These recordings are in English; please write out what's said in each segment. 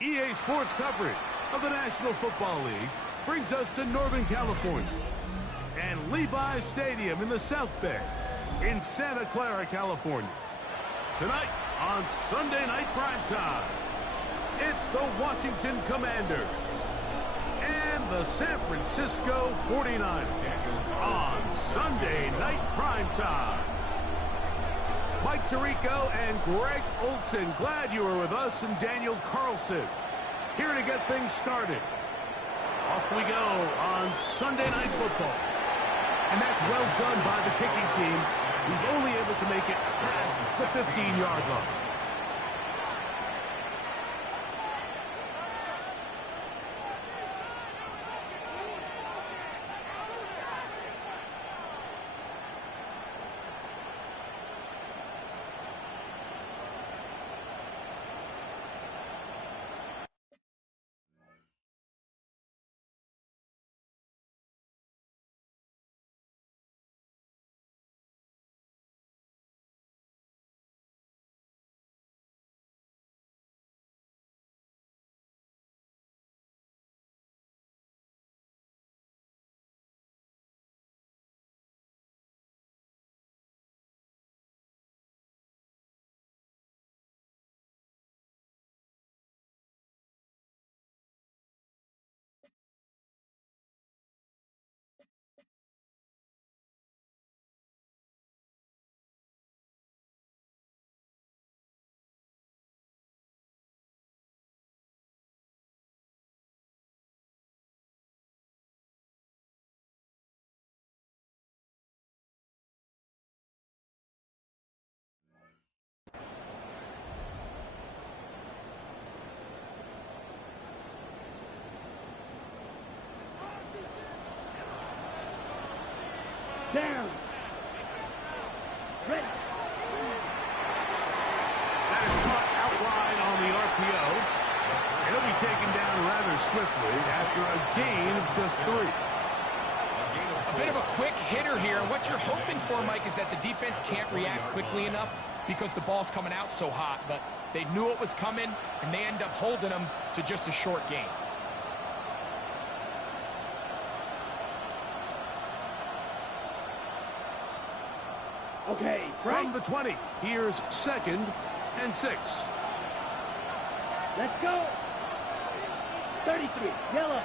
EA Sports coverage of the National Football League brings us to Northern California and Levi's Stadium in the South Bay in Santa Clara, California. Tonight on Sunday Night Primetime, it's the Washington Commanders and the San Francisco 49ers on Sunday Night Primetime. Mike Tirico and Greg Olson, glad you were with us, and Daniel Carlson here to get things started. Off we go on Sunday Night Football. And that's well done by the kicking teams. He's only able to make it past the 15-yard line. Down. Ready. That is caught outright on the RPO. He'll be taken down rather swiftly after a gain of just 3. A bit of a quick hitter here. What you're hoping for, Mike, is that the defense can't react quickly enough because the ball's coming out so hot. But they knew it was coming, and they end up holding them to just a short gain. Okay, From the 20, here's 2nd and 6. Let's go. 33, yellow.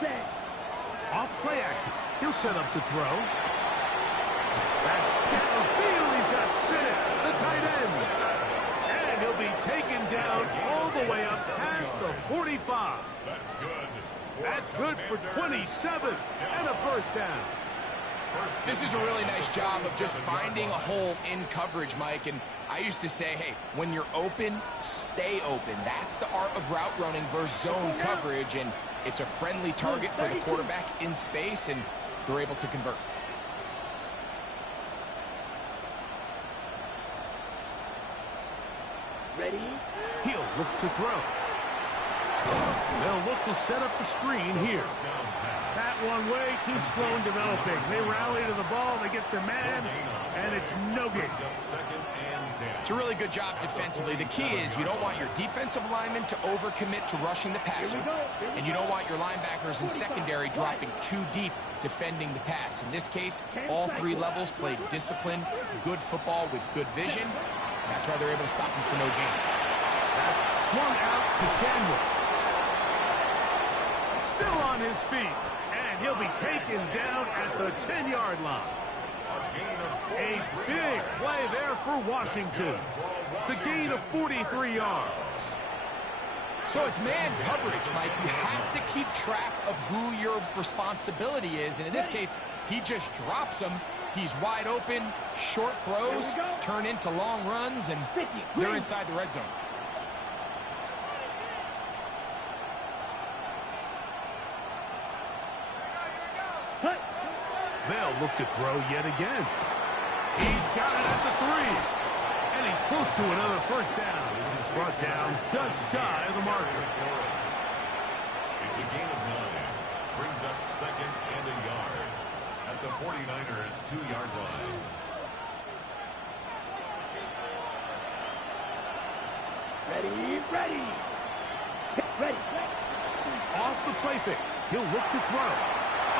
Set. Off play action. He'll set up to throw. Back downfield, he's got Sinnott, the tight end. And he'll be taken down all the way up past the 45. That's good. That's good for 27 and a first down. This is a really nice job of just finding a hole in coverage, Mike. And I used to say, hey, when you're open, stay open. That's the art of route running versus zone coverage. And it's a friendly target for the quarterback in space, and they're able to convert. Ready. He'll look to throw. They'll look to set up the screen here. That one way too slow in developing. They rally to the ball, they get their man, and it's no gain. It's a really good job defensively. The key is you don't want your defensive linemen to overcommit to rushing the passer, and you don't want your linebackers in secondary dropping too deep defending the pass. In this case, all 3 levels played disciplined, good football with good vision. That's why they're able to stop him for no gain. That's swung out to Chandler. Still on his feet, and he'll be taken down at the 10-yard line. A big play there for Washington to gain of 43 yards. So it's man coverage, Mike. You have to keep track of who your responsibility is. And in this case, he just drops him. He's wide open, short throws, turn into long runs, and they're inside the red zone. They'll look to throw yet again. He's got it at the 3. And he's close to another first down. This is brought down just shy of the marker. It's a gain of 9. Brings up 2nd and a yard at the 49ers' 2-yard line. Ready, ready. Ready. Off the play fake. He'll look to throw.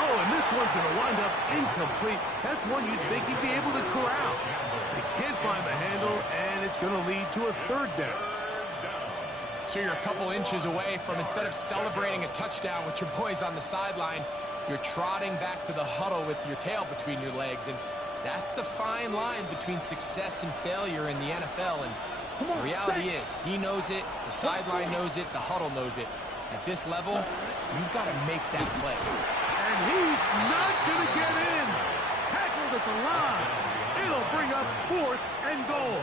Oh, and this one's going to wind up incomplete. That's one you'd think he'd be able to corral. He can't find the handle, and it's going to lead to a third down. So you're a couple inches away from, instead of celebrating a touchdown with your boys on the sideline, you're trotting back to the huddle with your tail between your legs. And that's the fine line between success and failure in the NFL. And the reality is, he knows it, the sideline knows it, the huddle knows it. At this level, you've got to make that play. And he's not going to get in. Tackled at the line. It'll bring up 4th and goal.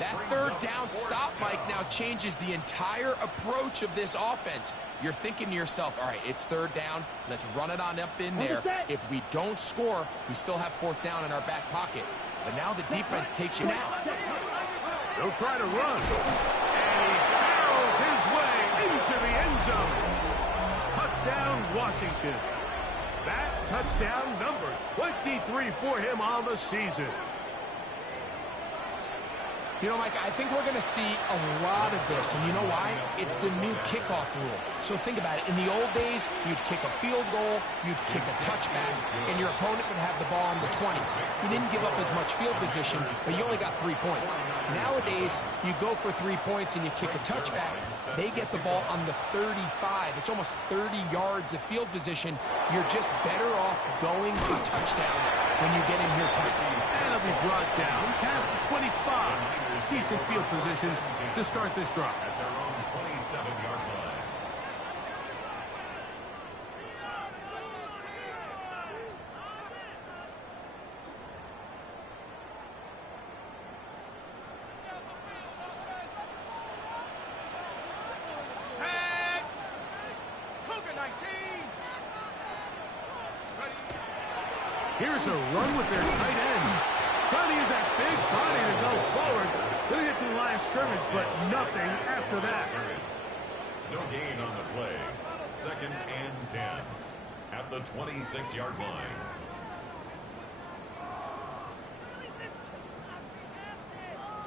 That third down stop, Mike, now changes the entire approach of this offense. You're thinking to yourself, all right, it's third down. Let's run it on up in there. If we don't score, we still have 4th down in our back pocket. But now the defense takes you now. They'll try to run. And he barrels his way into the end zone. Touchdown, Washington. That touchdown number 23 for him on the season. You know, Mike, I think we're going to see a lot of this, and you know why? It's the new kickoff rule. So think about it. In the old days, you'd kick a field goal, you'd kick a touchback, and your opponent would have the ball on the 20. You didn't give up as much field position, but you only got 3 points. Nowadays, you go for 3 points and you kick a touchback. They get the ball on the 35. It's almost 30 yards of field position. You're just better off going for touchdowns when you get in here tight. And it'll be brought down past the 25. Decent field position to start this drive. At their own 27-yard line. Set. Cougar 19. Here's a run with their tight end. Trying to use that big body to go forward. Gonna get to the line of scrimmage, but nothing after that. No gain on the play. 2nd and 10 at the 26-yard line.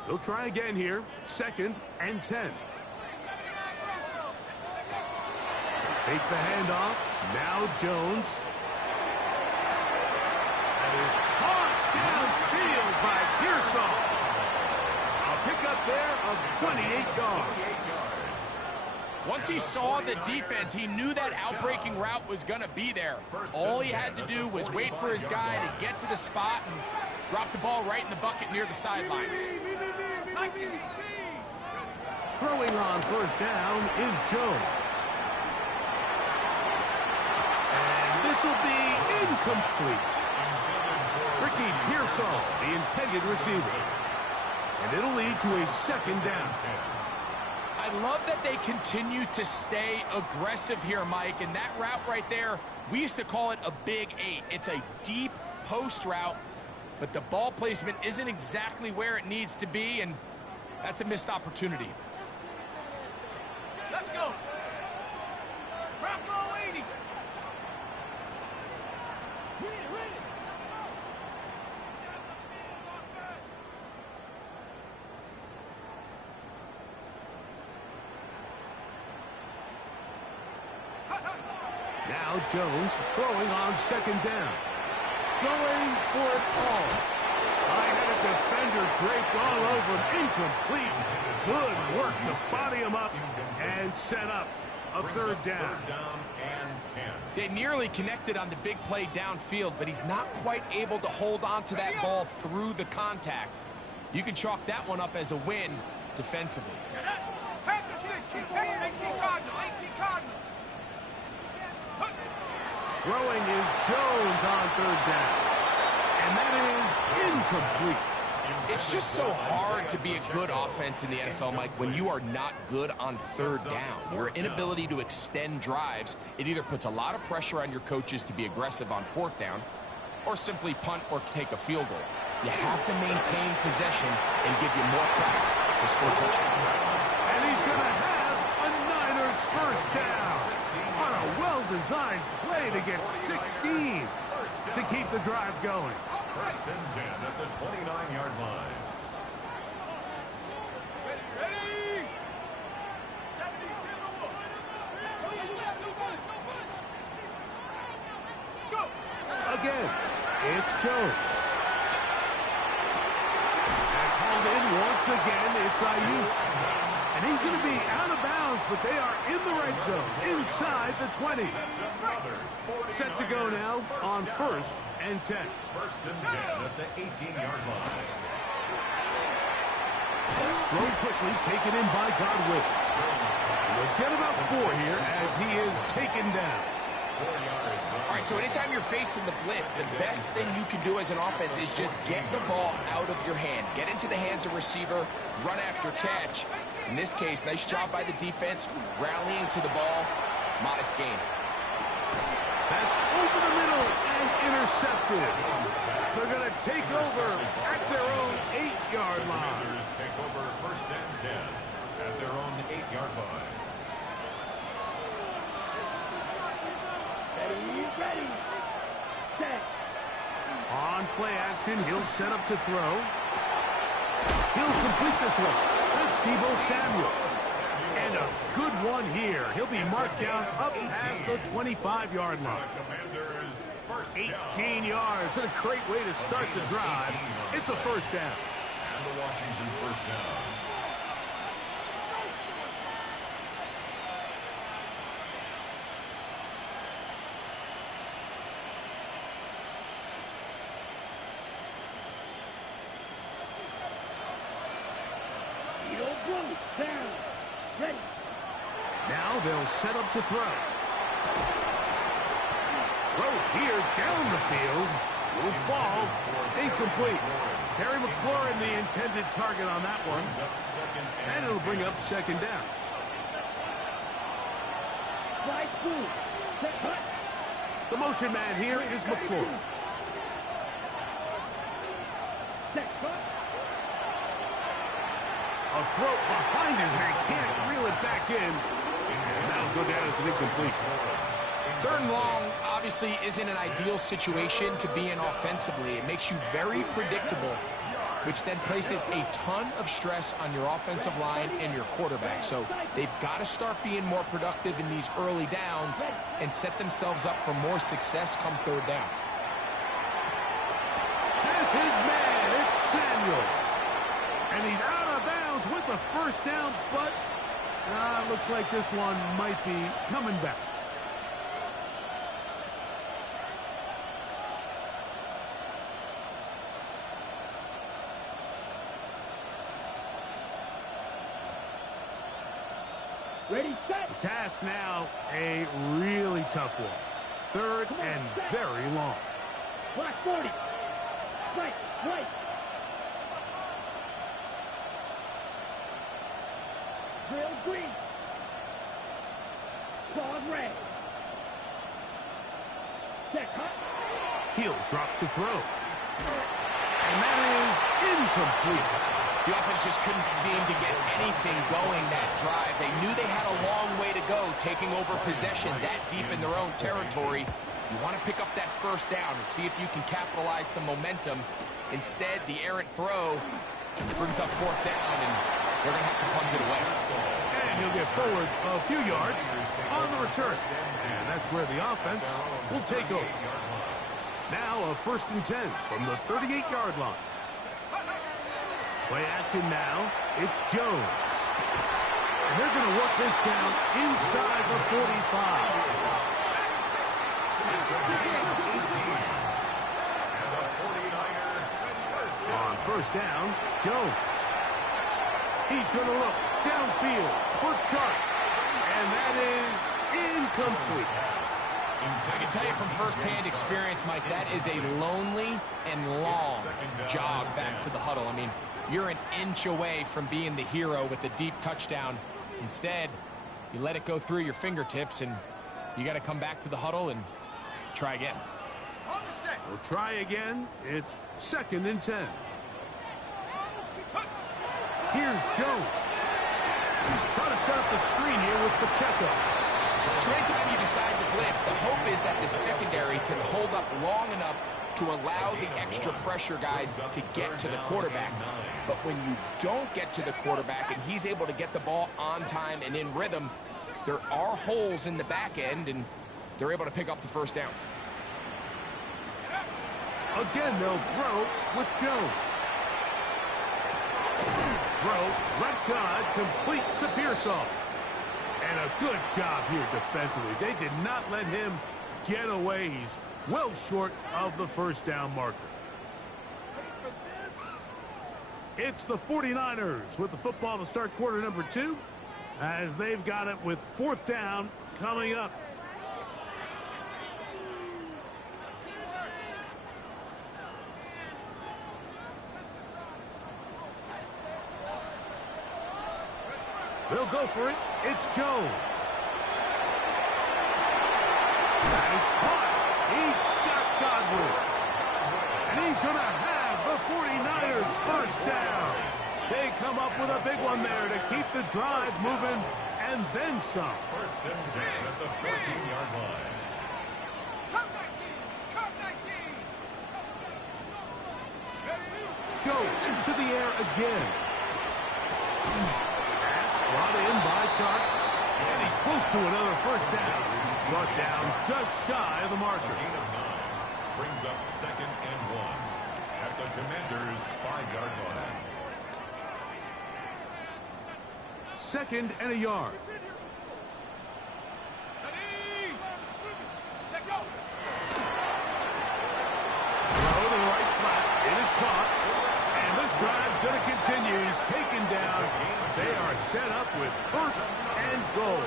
They'll try again here. 2nd and 10. Fake the handoff. Now Jones. That is caught downfield by Pearsall. A pickup there of 28 yards. Once he saw the defense, he knew that outbreaking route was going to be there. All he had to do was wait for his guy to get to the spot and drop the ball right in the bucket near the sideline. Throwing on first down is Jones. And this will be incomplete. Ricky Pearsall, the intended receiver. And it'll lead to a 2nd down. I love that they continue to stay aggressive here, Mike. And that route right there, we used to call it a big 8. It's a deep post route, but the ball placement isn't exactly where it needs to be, and that's a missed opportunity. Let's go. Bravo 80. Now Jones throwing on 2nd down. Going for it all. I had a defender draped all over him. Incomplete. Good work to body him up and set up a 3rd down. They nearly connected on the big play downfield, but he's not quite able to hold on to that ball through the contact. You can chalk that one up as a win defensively. Throwing is Jones on 3rd down. And that is incomplete. It's just so hard to be a good offense in the NFL, Mike, when you are not good on 3rd down. Your inability to extend drives, it either puts a lot of pressure on your coaches to be aggressive on 4th down, or simply punt or take a field goal. You have to maintain possession and give you more cracks to score touchdowns. And he's going to have a Niners 1st down on a well-designed play to get 16 to keep the drive going. 1st and 10 at the 29-yard line. Ready? It's Jones. That's hauled in once again. It's Ayuk. And he's going to be out of bounds, but they are in the red zone, inside the 20. Set to go now on 1st and 10. 1st and 10 at the 18-yard line. Throw quickly, taken in by Godwin. We'll get about 4 here as he is taken down. All right, so anytime you're facing the blitz, the best thing you can do as an offense is just get the ball out of your hand. Get into the hands of receiver, run after catch. In this case, nice job by the defense, rallying to the ball. Modest gain. That's over the middle and intercepted. They're going to take over at their own 8-yard line. Take over 1st and 10 at their own 8-yard line. Ready. Set. On play action, he'll set up to throw. He'll complete this one. That's Deebo Samuel. And a good one here. He'll be marked down up past the 25-yard line. 18 yards. What a great way to start the drive. It's a 1st down. And the Washington 1st down. Down. Ready. Now they'll set up to throw. Throw here down the field. Will fall. Incomplete. Terry McLaurin, the intended target on that one. And it'll bring up 2nd down. Slide through. Set cut. The motion man here is McLaurin. Set cut. A throw behind his man, can't reel it back in. And that'll go down as an incompletion. 3rd and long obviously isn't an ideal situation to be in offensively. It makes you very predictable, which then places a ton of stress on your offensive line and your quarterback. So they've got to start being more productive in these early downs and set themselves up for more success come 3rd down. That's his man. It's Samuel. And he's out of bounds with the 1st down, but looks like this one might be coming back. Ready, set. The task now, a really tough one. 3rd and very long. Black 40. Right, right. Drill green. Claws red. Set cut. He'll drop to throw. And that is incomplete. The offense just couldn't seem to get anything going that drive. They knew they had a long way to go, taking over possession that deep in their own territory. You want to pick up that 1st down and see if you can capitalize some momentum. Instead, the errant throw brings up 4th down, and they're going to have to punt it away. And he'll get forward a few yards on the return. And that's where the offense will take over. Now a 1st and 10 from the 38-yard line. Play action now. It's Jones. And they're going to work this down inside the 45. On 1st down, Jones. He's going to look downfield for Chark. And that is incomplete. I can tell you from firsthand experience, Mike, that is a lonely and long jog back to the huddle. I mean, you're an inch away from being the hero with a deep touchdown. Instead, you let it go through your fingertips, and you got to come back to the huddle and try again. We'll try again. It's 2nd and 10. Here's Jones. Trying to set up the screen here with Pacheco. So anytime you decide to blitz, the hope is that the secondary can hold up long enough to allow the extra pressure guys to get to the quarterback. But when you don't get to the quarterback and he's able to get the ball on time and in rhythm, there are holes in the back end, and they're able to pick up the 1st down. Again, they'll throw with Jones. Throw, left side, complete to Pearsall. And a good job here defensively. They did not let him get away. He's well short of the first down marker. It's the 49ers with the football to start quarter number 2, as they've got it with 4th down coming up. They'll go for it. It's Jones. That is caught. He got Godwin. And he's going to have the 49ers first down. They come up with a big one there to keep the drive moving and then some. First and 10 at the 14-yard line. Jones to the air again. Brought in by Chuck, and he's close to another first down. He's brought down just shy of the marker. Gain of 9 brings up 2nd and 1 at the Commanders' 5-yard line. 2nd and a yard. Throw to the right flat. It is caught. And this drive's going to continue. He's taken down. They are set up with 1st and goal.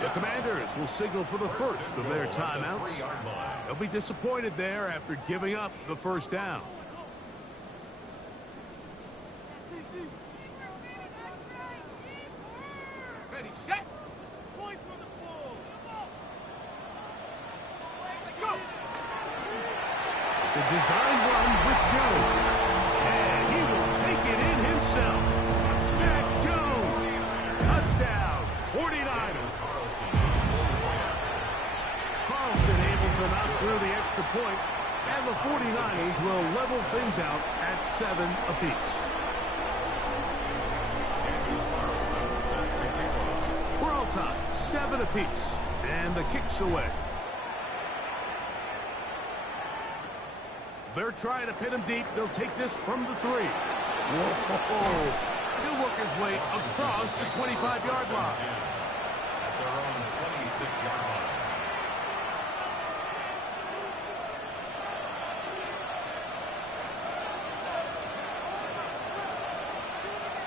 The Commanders will signal for the first of their timeouts. They'll be disappointed there after giving up the first down. Ready, set. The design run with Jones. And he will take it in himself. Mac Jones. Touchdown. 49ers. Carlson able to knock through the extra point. And the 49ers will level things out at 7 apiece. We're all tied. 7 apiece. And the kick's away. They're trying to pin him deep. They'll take this from the 3. Whoa. He'll work his way across the 25-yard line. At their own 26-yard line.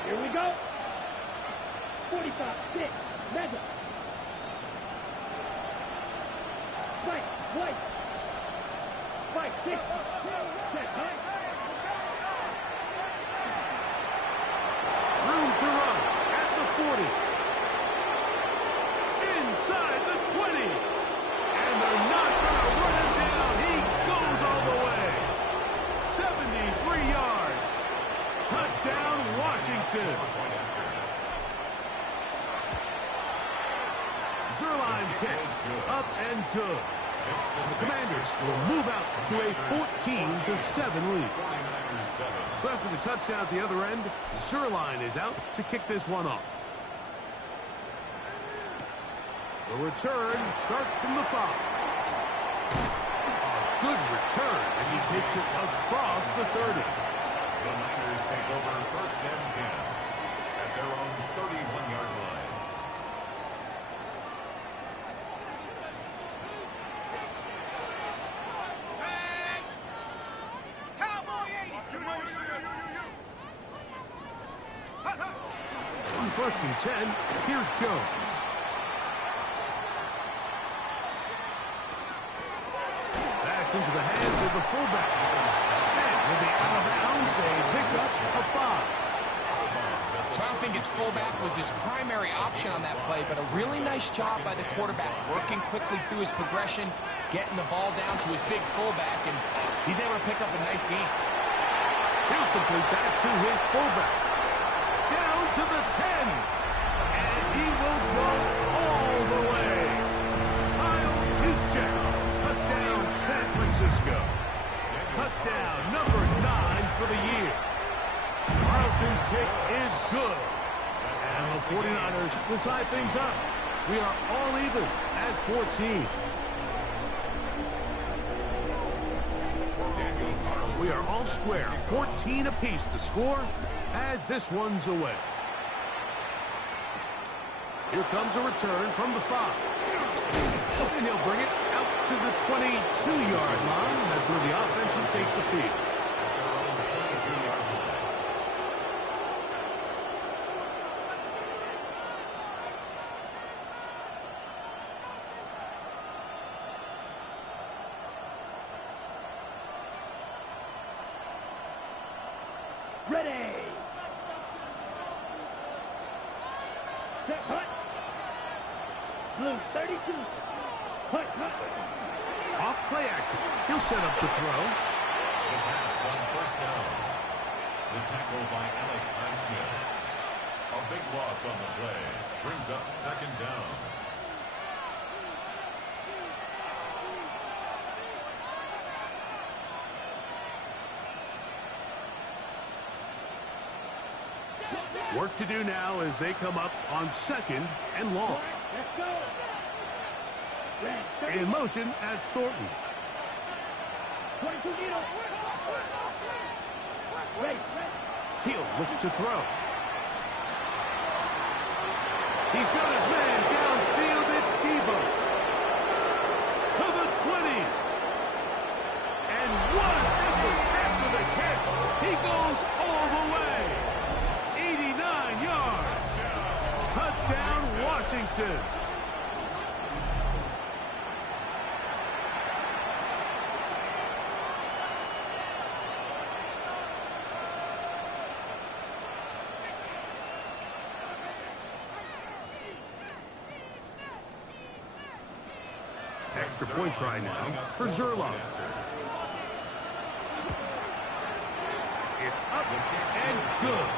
Here we go. 45, 6, Madden. Right, white. 5, 6, set, high. Room to run at the 40. Inside the 20. And they're not going to run him down. He goes all the way. 73 yards. Touchdown, Washington. Zerline's kick. Up and good. The Commanders will move out to a 14-7 lead. So after the touchdown at the other end, Zerline is out to kick this one off. The return starts from the 5. A good return as he takes it across the 30. The Niners take over 1st and 10 at their own 31-yard line. On 1st and 10, here's Jones. That's into the hands of the fullback. And will be out of bounds, a pickup of 5. So I don't think his fullback was his primary option on that play, but a really nice job by the quarterback working quickly through his progression, getting the ball down to his big fullback, and he's able to pick up a nice gain. He'll complete that to his fullback. Down to the 10. And he will go all the way. Kyle Juszczyk. Touchdown, San Francisco. Touchdown number 9 for the year. Carlson's kick is good. And the 49ers will tie things up. We are all even at 14. We are all square. 14 apiece the score as this one's away. Here comes a return from the 5. And he'll bring it out to the 22-yard line. That's where the offense will take the field. Ready. Set, hut. Blue 32. Hut, hut. Off play action. He'll set up to throw. The pass on first down. The tackle by Alex Highsmith. A big loss on the play. Brings up second down. Work to do now as they come up on 2nd and long. Let's go. Red, In motion, that's Thornton. 22 needle. Wait. He'll look to throw. He's got his man downfield. It's Debo. To the 20. And what an effort after the catch. He goes all the way. 89 yards. Touchdown, Washington. Extra point try now for Zerline. It's up and good.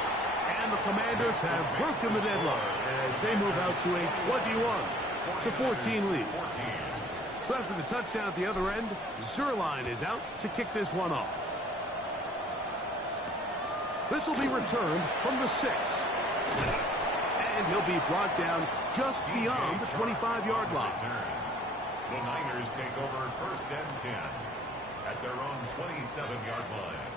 And the Commanders have broken the deadlock as they move out to a 21-14 lead. So after the touchdown at the other end, Zerline is out to kick this one off. This will be returned from the 6. And he'll be brought down just beyond the 25-yard line. The Niners take over 1st and 10 at their own 27-yard line.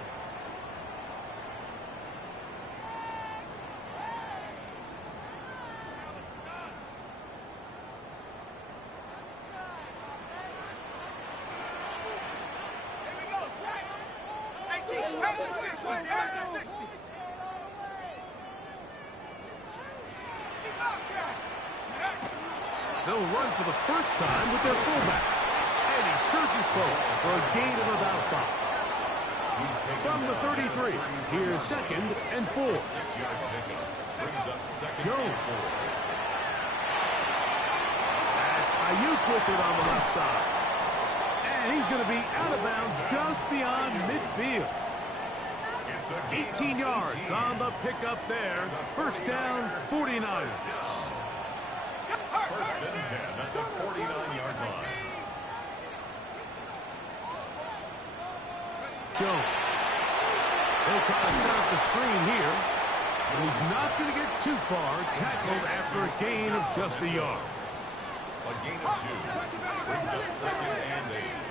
They'll run for the first time with their fullback. And he surges forward for a gain of about 5. From the 33, here's 2nd and 4. Jones. That's Ayuk with it on the left side. And he's going to be out of bounds just beyond midfield. 18 yards on the pickup there. First down, 49ers. 1st and 10 at the 49-yard line. Jones. They'll try to set up the screen here. And he's not going to get too far. Tackled after a gain of just a yard. A gain of 2. Brings up 2nd and 8.